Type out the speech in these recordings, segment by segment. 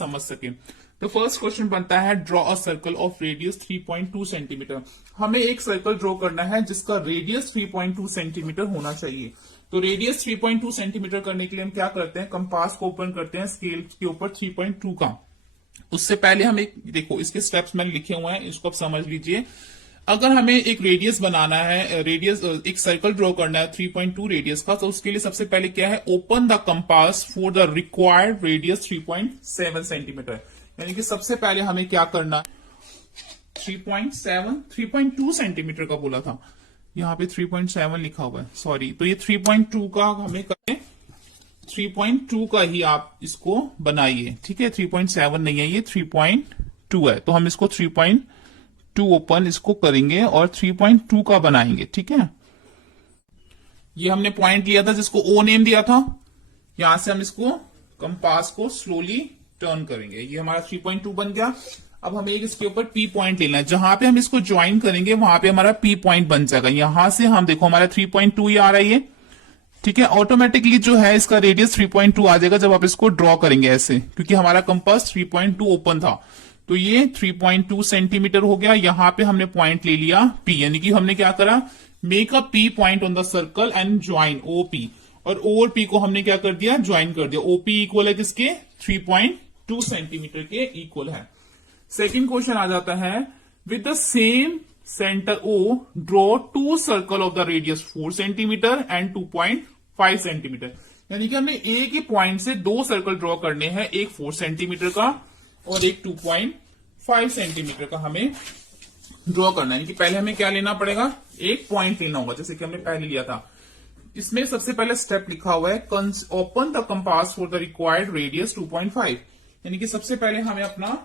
समझ सके। तो फर्स्ट क्वेश्चन बनता है draw a circle of radius 3.2 centimetre. हमें एक सर्कल ड्रॉ करना है जिसका रेडियस 3.2 सेंटीमीटर होना चाहिए। तो रेडियस 3.2 सेंटीमीटर करने के लिए हम क्या करते हैं, कंपास को ओपन करते हैं स्केल के ऊपर 3.2 का। उससे पहले हम एक देखो इसके स्टेप्स मैंने लिखे हुए हैं, इसको आप समझ लीजिए। अगर हमें एक रेडियस बनाना है, रेडियस एक सर्कल ड्रॉ करना है 3.2 रेडियस का, तो उसके लिए सबसे पहले क्या है, open the compass for the required radius 3.7 centimetre. यानी कि सबसे पहले हमें क्या करना, 3.2 सेंटीमीटर का बोला था, यहाँ पे 3.7 लिखा हुआ है, सॉरी। तो ये 3.2 का हमें करें, 3.2 का ही आप इसको बनाइए, ठीक है। 3.7 नहीं है, ये 3.2 है। तो हम इसको 3.2 ओपन इसको करेंगे और 3.2 का बनाएंगे, ठीक है। ये हमने पॉइंट लिया था जिसको ओ नेम दिया था, यहां से हम इसको कंपास को स्लोली टर्न करेंगे। ये हमारा 3.2 बन गया। अब हमें एक इसके ऊपर पी पॉइंट लेना है, जहां पे हम इसको ज्वाइन करेंगे वहां पे हमारा पी पॉइंट बन जाएगा। यहां से हम देखो हमारा 3.2 ही आ रहा है ये, ठीक है। ऑटोमेटिकली जो है इसका रेडियस 3.2 आ जाएगा जब आप इसको ड्रॉ करेंगे ऐसे, क्योंकि हमारा कंपास 3.2 ओपन था। तो ये 3.2 सेंटीमीटर हो गया। यहां पे हमने पॉइंट ले लिया पी, यानी कि हमने क्या करा, make a P point on the circle and join OP. और ओ और पी को हमने क्या कर दिया, ज्वाइन कर दिया। ओपी इक्वल है किसके, 3.2 सेंटीमीटर के इक्वल है। सेकेंड क्वेश्चन आ जाता है, with the same centre O draw two circle of the radius 4 centimetre and 2.5 centimetre. यानी कि हमें एक ही पॉइंट से दो सर्कल ड्रॉ करने हैं, एक 4 सेंटीमीटर का और एक 2.5 सेंटीमीटर का हमें ड्रॉ करना है। कि पहले हमें क्या लेना पड़ेगा, एक पॉइंट लेना होगा, जैसे कि हमने पहले लिया था। इसमें सबसे पहले स्टेप लिखा हुआ है, open the compass for the required radius 2.5। यानी कि सबसे पहले हमें अपना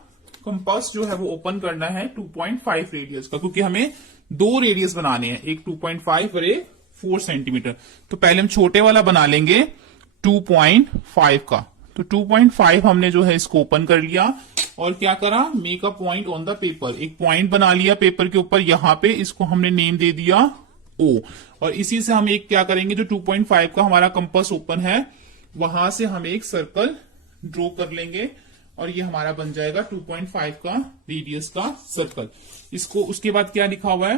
कंपास जो है वो ओपन करना है 2.5 रेडियस का, क्योंकि हमें दो रेडियस बनाने हैं, एक 2.5 और एक 4 सेंटीमीटर। तो पहले हम छोटे वाला बना लेंगे 2.5 का। तो 2.5 हमने जो है इसको ओपन कर लिया और क्या करा, make a point on the paper. एक पॉइंट बना लिया पेपर के ऊपर, यहां पे इसको हमने नेम दे दिया ओ। और इसी से हम एक क्या करेंगे, जो 2.5 का हमारा कंपास ओपन है वहां से हम एक सर्कल ड्रॉ कर लेंगे और ये हमारा बन जाएगा 2.5 का रेडियस का सर्कल। इसको उसके बाद क्या लिखा हुआ है,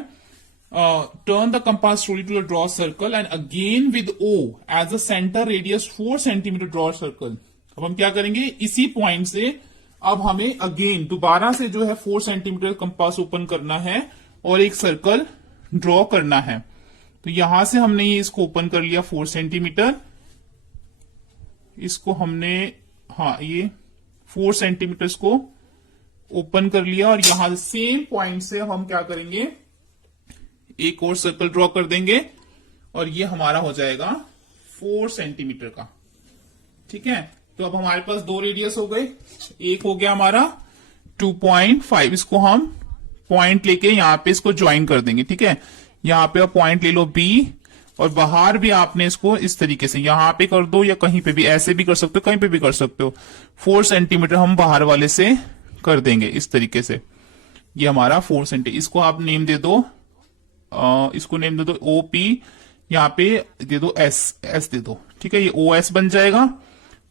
turn the compass slowly to draw circle and again with O as a centre radius 4 centimetre draw circle. अब हम क्या करेंगे, इसी पॉइंट से अब हमें अगेन दोबारा से जो है 4 सेंटीमीटर कंपास ओपन करना है और एक सर्कल ड्रॉ करना है। तो यहां से हमने ये इसको ओपन कर लिया 4 सेंटीमीटर, इसको हमने ये 4 सेंटीमीटर को ओपन कर लिया और यहां सेम पॉइंट से हम क्या करेंगे, एक और सर्कल ड्रॉ कर देंगे और ये हमारा हो जाएगा 4 सेंटीमीटर का, ठीक है। तो अब हमारे पास दो रेडियस हो गए, एक हो गया हमारा 2.5, इसको हम पॉइंट लेके यहां पे इसको ज्वाइन कर देंगे, ठीक है। यहां पे आप पॉइंट ले लो बी और बाहर भी आपने इसको इस तरीके से यहां पे कर दो या कहीं पे भी, ऐसे भी कर सकते हो, कहीं पे भी कर सकते हो। 4 सेंटीमीटर हम बाहर वाले से कर देंगे इस तरीके से। ये हमारा 4 सेंटीमीटर, इसको आप नेम दे दो, इसको नेम दे दो ओ पी, यहाँ पे दे दो एस दे दो, ठीक है। ये ओ एस बन जाएगा।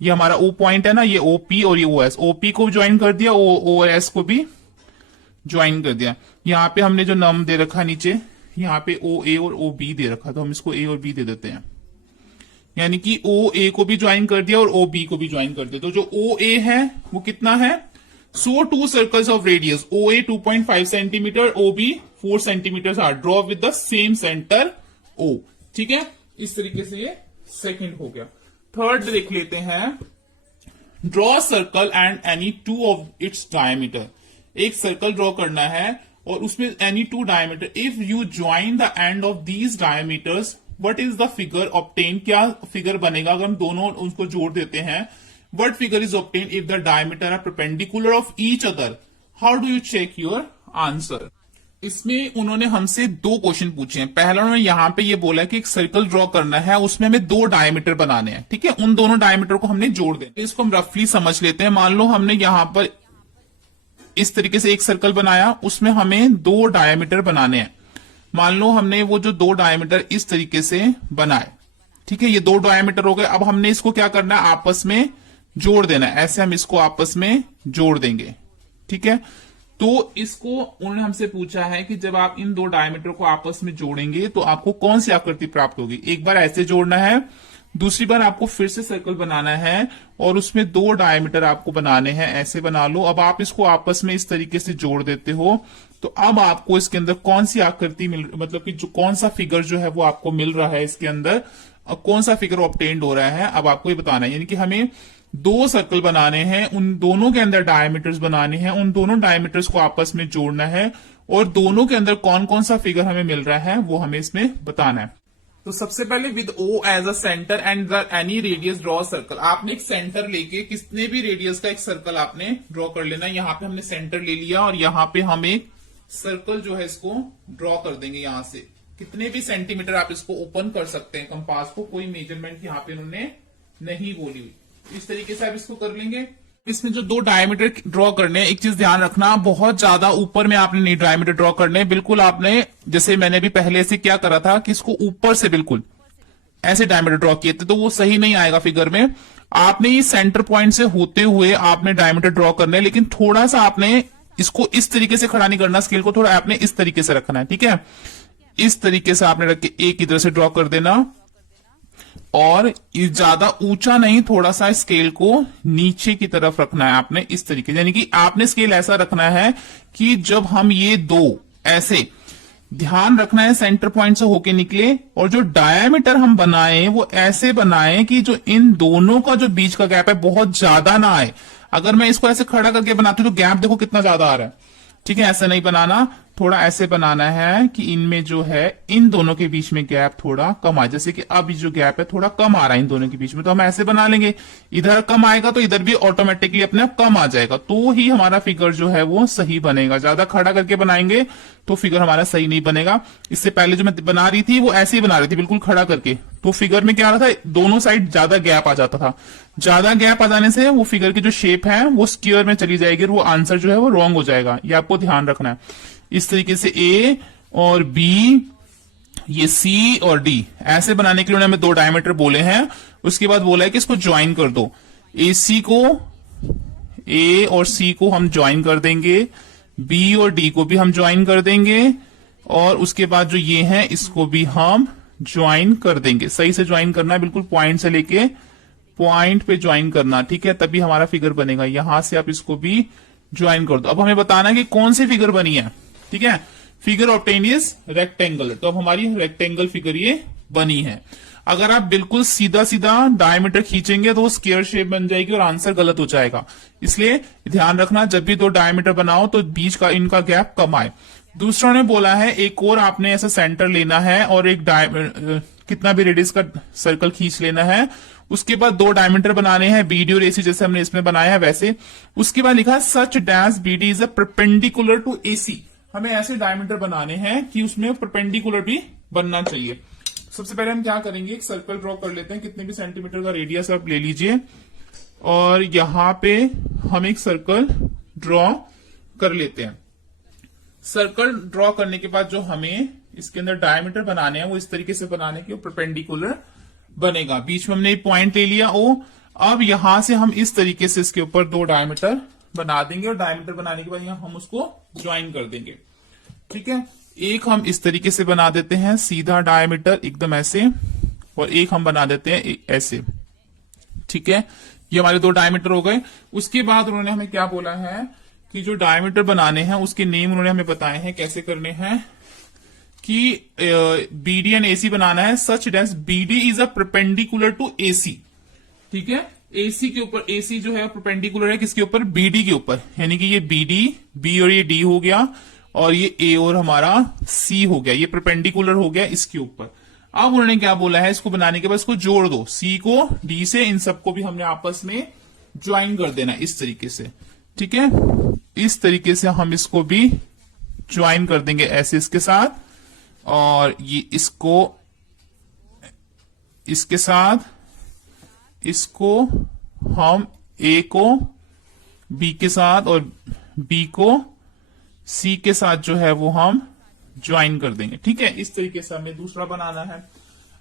ये हमारा ओ पॉइंट है ना, ये ओ पी और ये ओ एस, ओ पी को ज्वाइन कर दिया, ओ एस को भी ज्वाइन कर दिया। यहाँ पे हमने जो नम दे रखा नीचे, यहाँ पे ओ ए और ओ बी दे रखा, तो हम इसको ए और बी दे देते हैं। यानी कि ओ ए को भी ज्वाइन कर दिया और ओ बी को भी ज्वाइन कर दिया। तो जो ओ ए है वो कितना है, so 2 circles of radius O A 2.5 centimetre, O B 4 centimetre are draw with the same centre O, ठीक है। इस तरीके से ये सेकंड हो गया। थर्ड देख लेते हैं, draw circle and any two of its diameter. एक सर्कल ड्रॉ करना है और उसमें any two diameter, if you join the end of these diameters what is the figure obtain. क्या फिगर बनेगा अगर हम दोनों उसको जोड़ देते हैं, what figure is obtain if the diameter are perpendicular of each other, how do you check your answer. इसमें उन्होंने हमसे दो क्वेश्चन पूछे हैं। पहला उन्होंने यहां पे ये बोला कि एक सर्कल ड्रॉ करना है, उसमें हमें 2 डायमीटर बनाने हैं, ठीक है। उन दोनों डायमीटर को हमने जोड़ दें। इसको हम रफली समझ लेते हैं। मान लो हमने यहां पर इस तरीके से एक सर्कल बनाया, उसमें हमें 2 डायमीटर बनाने हैं। मान लो हमने वो जो 2 डायमीटर इस तरीके से बनाए, ठीक है। ये 2 डायमीटर हो गए। अब हमने इसको क्या करना है, आपस में जोड़ देना है, ऐसे हम इसको आपस में जोड़ देंगे। ठीक है, तो इसको उन्होंने हमसे पूछा है कि जब आप इन दो डायमीटर को आपस में जोड़ेंगे तो आपको कौन सी आकृति प्राप्त होगी। एक बार ऐसे जोड़ना है, दूसरी बार आपको फिर से सर्कल बनाना है और उसमें दो डायमीटर आपको बनाने हैं, ऐसे बना लो। अब आप इसको आपस में इस तरीके से जोड़ देते हो तो अब आपको इसके अंदर कौन सी आकृति मतलब कि जो कौन सा फिगर जो है वो आपको मिल रहा है इसके अंदर, कौन सा फिगर ऑब्टेन्ड हो रहा है, अब आपको ये बताना है। यानी कि हमें दो सर्कल बनाने हैं, उन दोनों के अंदर डायमीटर्स बनाने हैं, उन दोनों डायमीटर्स को आपस में जोड़ना है और दोनों के अंदर कौन कौन सा फिगर हमें मिल रहा है वो हमें इसमें बताना है। तो सबसे पहले with O as a centre and any radius draw circle. आपने एक सेंटर लेके कितने भी रेडियस का एक सर्कल आपने ड्रॉ कर लेना है। यहाँ पे हमने सेंटर ले लिया और यहाँ पे हम एक सर्कल जो है इसको ड्रॉ कर देंगे। यहां से कितने भी सेंटीमीटर आप इसको ओपन कर सकते हैं कंपास को, कोई मेजरमेंट यहाँ पे उन्होंने नहीं बोली हुई। इस तरीके से आप इसको कर लेंगे। इसमें जो दो डायमीटर ड्रॉ करने, एक चीज ध्यान रखना, बहुत ज्यादा ऊपर में आपने नहीं डायमीटर ड्रॉ करने, बिल्कुल आपने जैसे मैंने भी पहले से क्या करा था कि इसको ऊपर से बिल्कुल ऐसे डायमीटर ड्रॉ किए थे तो वो सही नहीं आएगा फिगर में। आपने ये सेंटर पॉइंट से होते हुए आपने डायमीटर ड्रॉ करने, लेकिन थोड़ा सा आपने इसको इस तरीके से खड़ा नहीं करना, स्केल को थोड़ा आपने इस तरीके से रखना है। ठीक है, इस तरीके से आपने रख के एक इधर से ड्रॉ कर देना और ज्यादा ऊंचा नहीं, थोड़ा सा स्केल को नीचे की तरफ रखना है आपने इस तरीके से। यानी कि आपने स्केल ऐसा रखना है कि जब हम ये दो ऐसे, ध्यान रखना है सेंटर पॉइंट से होके निकले और जो डायमीटर हम बनाए वो ऐसे बनाए कि जो इन दोनों का जो बीच का गैप है बहुत ज्यादा ना आए। अगर मैं इसको ऐसे खड़ा करके बनाती हूँ तो गैप देखो कितना ज्यादा आ रहा है। ठीक है, ऐसा नहीं बनाना, थोड़ा ऐसे बनाना है कि इनमें जो है इन दोनों के बीच में गैप थोड़ा कम आए। जैसे कि अब जो गैप है थोड़ा कम आ रहा है इन दोनों के बीच में, तो हम ऐसे बना लेंगे। इधर कम आएगा तो इधर भी ऑटोमेटिकली अपने आप कम आ जाएगा, तो ही हमारा फिगर जो है वो सही बनेगा। ज्यादा खड़ा करके बनाएंगे तो फिगर हमारा सही नहीं बनेगा। इससे पहले जो मैं बना रही थी वो ऐसे ही बना रही थी बिल्कुल खड़ा करके, तो फिगर में क्या आ रहा था, दोनों साइड ज्यादा गैप आ जाता था। ज्यादा गैप आ जाने से वो फिगर की जो शेप है वो स्क्वायर में चली जाएगी और वो आंसर जो है वो रॉन्ग हो जाएगा। ये आपको ध्यान रखना है। इस तरीके से ए और बी, ये सी और डी ऐसे बनाने के लिए उन्होंने हमें दो डायमीटर बोले हैं। उसके बाद बोला है कि इसको ज्वाइन कर दो। ए सी को, ए और सी को हम ज्वाइन कर देंगे, बी और डी को भी हम ज्वाइन कर देंगे और उसके बाद जो ये है इसको भी हम ज्वाइन कर देंगे। सही से ज्वाइन करना है, बिल्कुल पॉइंट से लेके पॉइंट पे ज्वाइन करना। ठीक है, तभी हमारा फिगर बनेगा। यहां से आप इसको भी ज्वाइन कर दो। अब हमें बताना है कि कौन सी फिगर बनी है। ठीक है, फिगर ऑब्टेन्ड इज रेक्टेंगल, तो अब हमारी रेक्टेंगल फिगर ये बनी है। अगर आप बिल्कुल सीधा सीधा डायमीटर खींचेंगे तो वो स्क्वायर शेप बन जाएगी और आंसर गलत हो जाएगा। इसलिए ध्यान रखना, जब भी दो डायमीटर बनाओ तो बीच का इनका गैप कम आए। दूसरा ने बोला है एक और आपने ऐसा सेंटर लेना है और एक कितना भी रेडियस का सर्कल खींच लेना है। उसके बाद दो डायमीटर बनाने हैं, बीडी और एसी, जैसे हमने इसमें बनाया है वैसे। उसके बाद लिखा है such dash BD is a perpendicular to AC. हमें ऐसे डायमीटर बनाने हैं कि उसमें परपेंडिकुलर भी बनना चाहिए। सबसे पहले हम क्या करेंगे, एक सर्कल ड्रॉ कर लेते हैं। कितने भी सेंटीमीटर का रेडियस आप ले लीजिए और यहां पे हम एक सर्कल ड्रॉ कर लेते हैं। सर्कल ड्रॉ करने के बाद जो हमें इसके अंदर डायमीटर बनाने हैं वो इस तरीके से बनाने के परपेंडिकुलर बनेगा। बीच में हमने एक पॉइंट ले लिया ओ। अब यहां से हम इस तरीके से इसके ऊपर दो डायमीटर बना देंगे और डायमीटर बनाने के बाद यहां हम उसको ज्वाइन कर देंगे। ठीक है, एक हम इस तरीके से बना देते हैं सीधा डायमीटर एकदम ऐसे, और एक हम बना देते हैं ऐसे। ठीक है, ये हमारे दो डायमीटर हो गए। उसके बाद उन्होंने हमें क्या बोला है कि जो डायमीटर बनाने हैं उसके नेम उन्होंने हमें बताए हैं कैसे करने हैं। कि बीडी एंड एसी बनाना है such dash BD is a perpendicular to AC. ठीक है, एसी के ऊपर, एसी जो है परपेंडिकुलर है किसके ऊपर, बीडी के ऊपर। यानी कि ये बीडी, बी और ये डी हो गया और ये ए और हमारा सी हो गया, ये परपेंडिकुलर हो गया इसके ऊपर। अब उन्होंने क्या बोला है, इसको बनाने के बाद इसको जोड़ दो, सी को डी से, इन सबको भी हमने आपस में ज्वाइन कर देना इस तरीके से। ठीक है, इस तरीके से हम इसको भी ज्वाइन कर देंगे ऐसे इसके साथ, और ये इसको इसके साथ, इसको हम ए को बी के साथ और बी को सी के साथ जो है वो हम ज्वाइन कर देंगे। ठीक है, इस तरीके से हमें दूसरा बनाना है।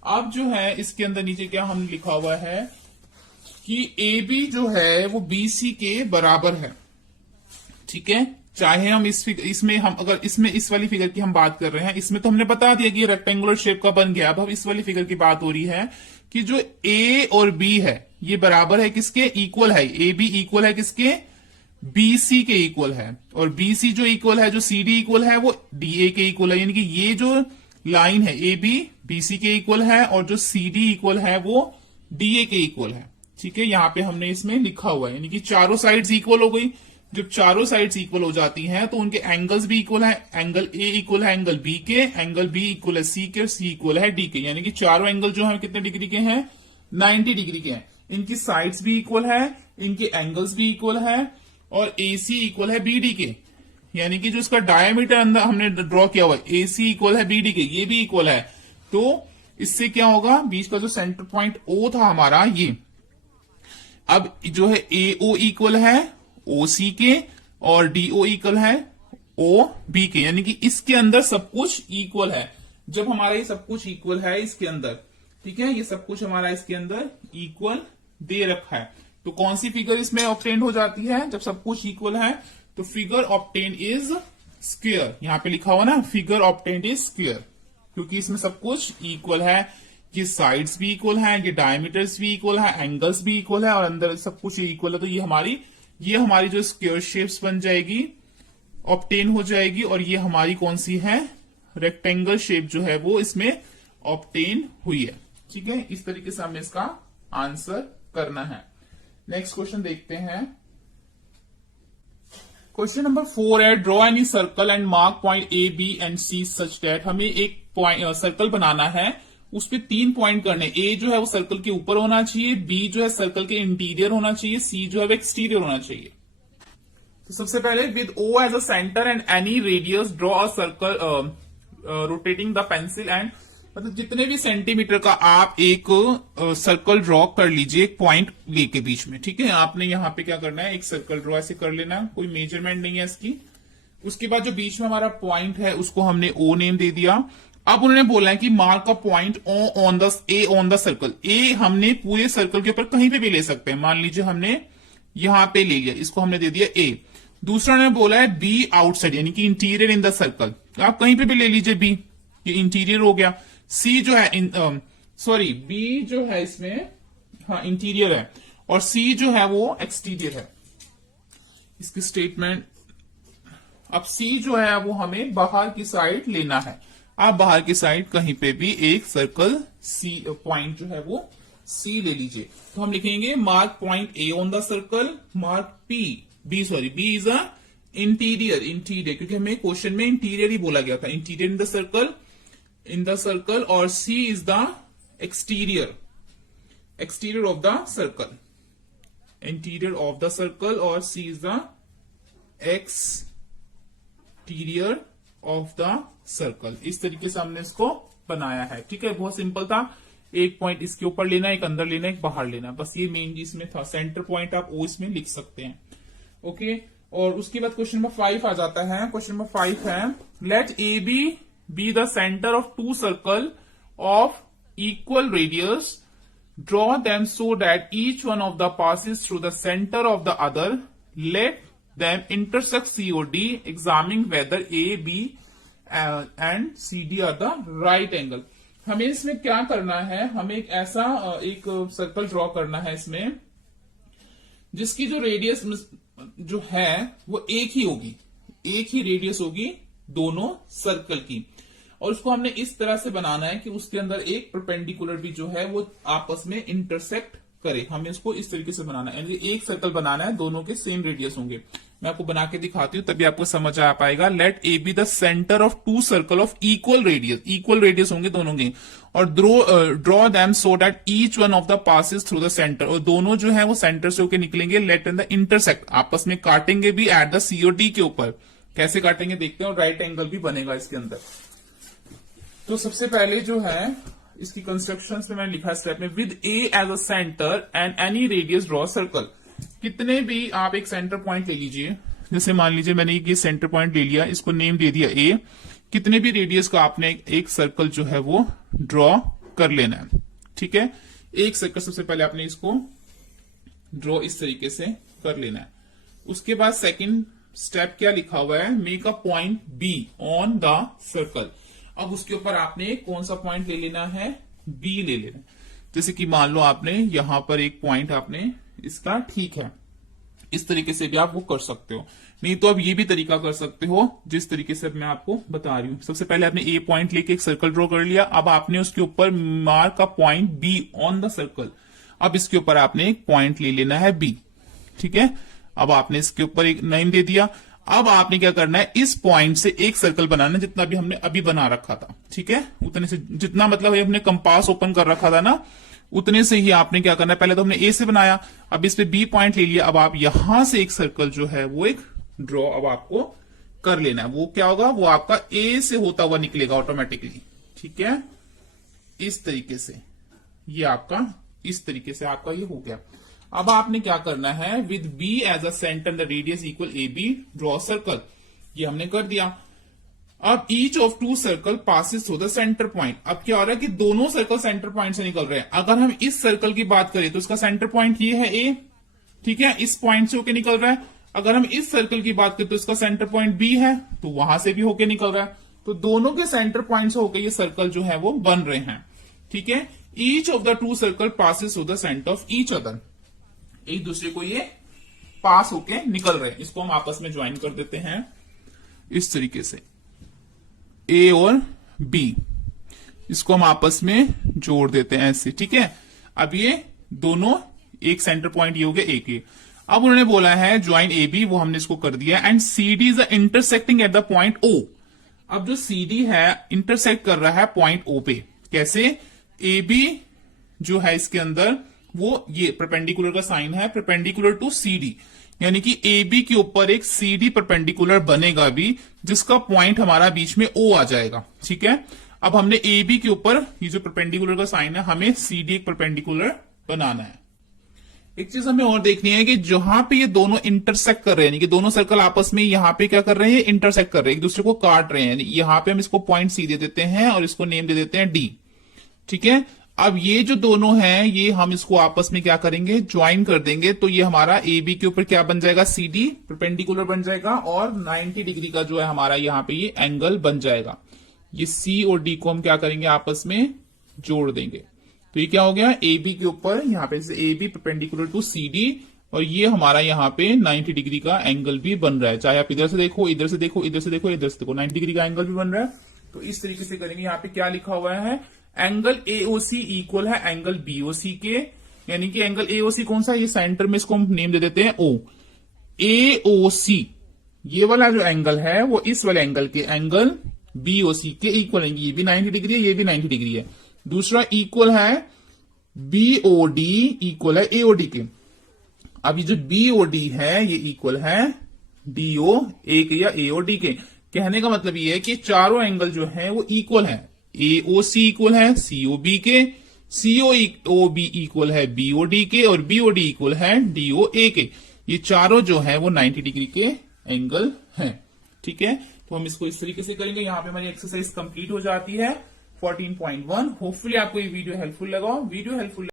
अब जो है इसके अंदर नीचे क्या हम लिखा हुआ है कि ए बी जो है वो बी सी के बराबर है। ठीक है, चाहे हम इसमें हम अगर इसमें इस वाली फिगर की हम बात कर रहे हैं, इसमें तो हमने बता दिया कि रेक्टेंगुलर शेप का बन गया। अब हम इस वाली फिगर की बात हो रही है कि जो ए और बी है ये बराबर है किसके, इक्वल है। ए बी इक्वल है किसके, बी सी के इक्वल है। और बी सी जो इक्वल है, जो सी डी इक्वल है वो डी ए के इक्वल है। यानी कि ये जो लाइन है ए बी बी सी के इक्वल है और जो सी डी इक्वल है वो डी ए के इक्वल है। ठीक है, यहां पे हमने इसमें लिखा हुआ है, यानी कि चारों साइड्स इक्वल हो गई। जब चारों साइड्स इक्वल हो जाती हैं तो उनके एंगल्स भी इक्वल है। एंगल ए इक्वल है एंगल बी के, एंगल बी इक्वल है सी के और सी इक्वल है डी के। यानी कि चारों एंगल जो है कितने डिग्री के हैं, 90 डिग्री के हैं। इनकी साइड्स भी इक्वल है, इनके एंगल्स भी इक्वल है और ए सी इक्वल है बी डी के। यानी कि जो इसका डायमीटर अंदर हमने ड्रॉ किया हुआ है ए सी इक्वल है बी डी के, ये भी इक्वल है। तो इससे क्या होगा, बीच का जो सेंटर पॉइंट ओ था हमारा ये, अब जो है ए ओ इक्वल है ओ सी के और डी ओ इक्वल है ओ बी के। यानी कि इसके अंदर सब कुछ इक्वल है। जब हमारा ये सब कुछ इक्वल है इसके अंदर, ठीक है, ये सब कुछ हमारा इसके अंदर इक्वल दे रखा है, तो कौन सी फिगर इसमें ऑब्टेन हो जाती है, जब सब कुछ इक्वल है तो फिगर ऑब्टेन इज स्क्वायर। यहां पे लिखा हुआ ना, फिगर ऑब्टेन इज स्क्वायर, क्योंकि इसमें सब कुछ इक्वल है। ये साइड्स भी इक्वल है, ये डायमीटर्स भी इक्वल है, एंगल्स भी इक्वल है और अंदर सब कुछ इक्वल है। तो ये हमारी जो स्क्वायर शेप्स बन जाएगी, ऑब्टेन हो जाएगी। और ये हमारी कौन सी है, रेक्टेंगल शेप जो है वो इसमें ऑब्टेन हुई है। ठीक है, इस तरीके से हमें इसका आंसर करना है। नेक्स्ट क्वेश्चन देखते हैं। क्वेश्चन नंबर 4 है, draw any circle and mark point A B and C such that. हमें एक पॉइंट सर्कल बनाना है, उस पे 3 पॉइंट करने। ए जो है वो सर्कल के ऊपर होना चाहिए, बी जो है सर्कल के इंटीरियर होना चाहिए, सी जो है वो एक्सटीरियर होना चाहिए। तो सबसे पहले with O as a centre and any radius draw a circle rotating the pencil and, मतलब जितने भी सेंटीमीटर का आप एक सर्कल ड्रॉ कर लीजिए एक पॉइंट लेके बीच में। ठीक है, आपने यहां पे क्या करना है, एक सर्कल ड्रॉ ऐसे कर लेना, कोई मेजरमेंट नहीं है इसकी। उसके बाद जो बीच में हमारा पॉइंट है उसको हमने ओ नेम दे दिया। अब उन्होंने बोला है कि mark a point on the circle. ए हमने पूरे सर्कल के ऊपर कहीं पे भी ले सकते हैं। मान लीजिए हमने यहां पे ले लिया, इसको हमने दे दिया ए। दूसरा ने बोला है बी आउटसाइड, यानी कि इंटीरियर इन द सर्कल। आप कहीं पे भी ले लीजिए बी, ये इंटीरियर हो गया। सी जो है बी जो है इसमें हाँ इंटीरियर है और सी जो है वो एक्सटीरियर है। इसकी स्टेटमेंट, अब सी जो है वो हमें बाहर की साइड लेना है। आप बाहर की साइड कहीं पे भी एक सर्कल सी पॉइंट जो है वो सी ले लीजिए। तो हम लिखेंगे mark point A on the circle, mark B is a interior, क्योंकि हमें क्वेश्चन में इंटीरियर ही बोला गया था, इंटीरियर इन द सर्कल और C is the exterior of the circle, interior of the circle और C is the exterior of the circle. इस तरीके से हमने इसको बनाया है। ठीक है, बहुत सिंपल था। एक पॉइंट इसके ऊपर लेना, एक अंदर लेना, एक बाहर लेना, बस ये मेन इसमें था। सेंटर पॉइंट आप ओ इसमें लिख सकते हैं। ओके, और उसके बाद क्वेश्चन नंबर 5 आ जाता है। क्वेश्चन नंबर 5 है, let A B the centre of 2 circle of equal radius, draw them so that each one of the passes through the centre of the other, let them intersect C और D, examining whether A B and C D are the right angle. हमें इसमें क्या करना है, हमें एक ऐसा एक सर्कल ड्रॉ करना है इसमें जिसकी जो रेडियस जो है वो एक ही होगी, एक ही रेडियस होगी दोनों सर्कल की। और उसको हमने इस तरह से बनाना है कि उसके अंदर एक परपेंडिकुलर भी जो है वो आपस में इंटरसेक्ट करे। हमें इसको इस तरीके से बनाना है, यानी एक सर्कल बनाना है, दोनों के सेम रेडियस होंगे। मैं आपको बना के दिखाती हूं तभी आपको समझ आ पाएगा। Let A B the centre of 2 circle of equal radius होंगे दोनों के, और draw them so that each one of the passes through the centre, और दोनों जो है वो सेंटर से होकर निकलेंगे। लेट इन द इंटरसेक्ट, आपस में काटेंगे भी एट द सी और डी के ऊपर। कैसे काटेंगे देखते हैं, और राइट एंगल भी बनेगा इसके अंदर। तो सबसे पहले जो है इसकी कंस्ट्रक्शन में मैंने लिखा है स्टेप में, with A as a centre and any radius draw circle. कितने भी आप एक सेंटर पॉइंट ले लीजिए, जैसे मान लीजिए मैंने ये सेंटर पॉइंट ले लिया, इसको नेम दे दिया ए। कितने भी रेडियस का आपने एक सर्कल जो है वो ड्रॉ कर लेना है। ठीक है, एक सर्कल सबसे पहले आपने इसको ड्रॉ इस तरीके से कर लेना है। उसके बाद सेकंड स्टेप क्या लिखा हुआ है, make a point be on the circle. अब उसके ऊपर आपने कौन सा पॉइंट ले लेना है, बी ले लेना है। जैसे कि मान लो आपने यहां पर एक पॉइंट आपने इसका, ठीक है, इस तरीके से भी आप वो कर सकते हो, नहीं तो आप ये भी तरीका कर सकते हो जिस तरीके से मैं आपको बता रही हूं। सबसे पहले आपने ए पॉइंट लेके एक सर्कल ड्रॉ कर लिया, अब आपने उसके ऊपर mark a point be on the circle. अब इसके ऊपर आपने एक पॉइंट ले लेना है बी, ठीक है। अब आपने इसके ऊपर एक नेम दे दिया। अब आपने क्या करना है, इस पॉइंट से एक सर्कल बनाना, जितना भी हमने अभी बना रखा था, ठीक है, उतने से, जितना मतलब हमने कंपास ओपन कर रखा था ना, उतने से ही आपने क्या करना है, पहले तो हमने ए से बनाया, अब इस पे बी पॉइंट ले लिया। अब आप यहां से एक सर्कल जो है वो एक ड्रॉ अब आपको कर लेना है। वो क्या होगा, वो आपका ए से होता हुआ निकलेगा ऑटोमेटिकली, ठीक है, इस तरीके से। ये आपका इस तरीके से आपका ये हो गया। अब आपने क्या करना है, with B as a centre the radius equal A B draw circle, ये हमने कर दिया। अब each of two circle passes through the centre point. अब क्या हो रहा है कि दोनों सर्कल सेंटर पॉइंट से निकल रहे हैं। अगर हम इस सर्कल की बात करें तो इसका सेंटर पॉइंट ये है ए, ठीक है, इस पॉइंट से होके निकल रहा है। अगर हम इस सर्कल की बात करें तो इसका सेंटर पॉइंट बी है, तो वहां से भी होके निकल रहा है। तो दोनों के सेंटर पॉइंट से होकर ये सर्कल जो है वो बन रहे हैं, ठीक है। Each of the two circle passes through the centre of each other, एक दूसरे को ये पास होके निकल रहे हैं। इसको हम आपस में ज्वाइन कर देते हैं इस तरीके से, ए और बी, इसको हम आपस में जोड़ देते हैं ऐसे, ठीक है। अब ये दोनों एक सेंटर पॉइंट ये हो गया एक। अब उन्होंने बोला है ज्वाइन ए बी, वो हमने इसको कर दिया, and C D is intersecting at the point O. अब जो सी डी है इंटरसेक्ट कर रहा है पॉइंट ओ पे। कैसे, ए बी जो है इसके अंदर वो ये परपेंडिकुलर का साइन है, परपेंडिकुलर टू सी डी, यानी कि ए बी के ऊपर एक सी डी परपेंडिकुलर बनेगा भी, जिसका पॉइंट हमारा बीच में ओ आ जाएगा, ठीक है। अब हमने ए बी के ऊपर ये जो परपेंडिकुलर का साइन है, हमें सी डी एक परपेंडिकुलर बनाना है। एक चीज हमें और देखनी है कि जहां पे ये दोनों इंटरसेक्ट कर रहे हैं, यानी कि दोनों सर्कल आपस में यहां पे क्या कर रहे हैं, इंटरसेक्ट कर रहे हैं, एक दूसरे को काट रहे हैं। यहां पे हम इसको पॉइंट सी दे देते हैं और इसको नेम दे देते हैं डी, ठीक है। अब ये जो दोनों हैं, ये हम इसको आपस में क्या करेंगे, ज्वाइन कर देंगे। तो ये हमारा ए बी के ऊपर क्या बन जाएगा, सी डी परपेंडिकुलर बन जाएगा, और 90 डिग्री का जो है हमारा यहाँ पे ये एंगल बन जाएगा। ये सी और डी को हम क्या करेंगे, आपस में जोड़ देंगे। तो ये क्या हो गया, ए बी के ऊपर यहाँ पे A B perpendicular to C D, और ये हमारा यहाँ पे 90 डिग्री का एंगल भी बन रहा है। चाहे आप इधर से देखो, इधर से देखो, इधर से देखो, इधर से देखो, 90 डिग्री का एंगल भी बन रहा है। तो इस तरीके से करेंगे। यहाँ पे क्या लिखा हुआ है, एंगल एओसी इक्वल है एंगल बीओसी के, यानी कि एंगल एओसी कौन सा है, ये सेंटर में इसको हम नेम दे देते हैं ओ। एओसी ये वाला जो एंगल है वो इस वाले एंगल के एंगल बीओसी के इक्वल है। ये भी 90 डिग्री है, ये भी 90 डिग्री है। दूसरा इक्वल है बीओडी इक्वल है एओडी के। अब ये जो बीओडी है ये इक्वल है डीओ ए के या एओडी के। कहने का मतलब ये है कि चारों एंगल जो है वो इक्वल है। एओसी इक्वल है सीओबी के, सीओबी इक्वल है बीओडी के, और बीओडी इक्वल है डीओए के। ये चारों जो है वो 90 डिग्री के एंगल हैं, ठीक है। तो हम इसको इस तरीके से करेंगे। यहां पे हमारी एक्सरसाइज कंप्लीट हो जाती है 14.1। होपफुली आपको ये वीडियो हेल्पफुल लगा। Video helpful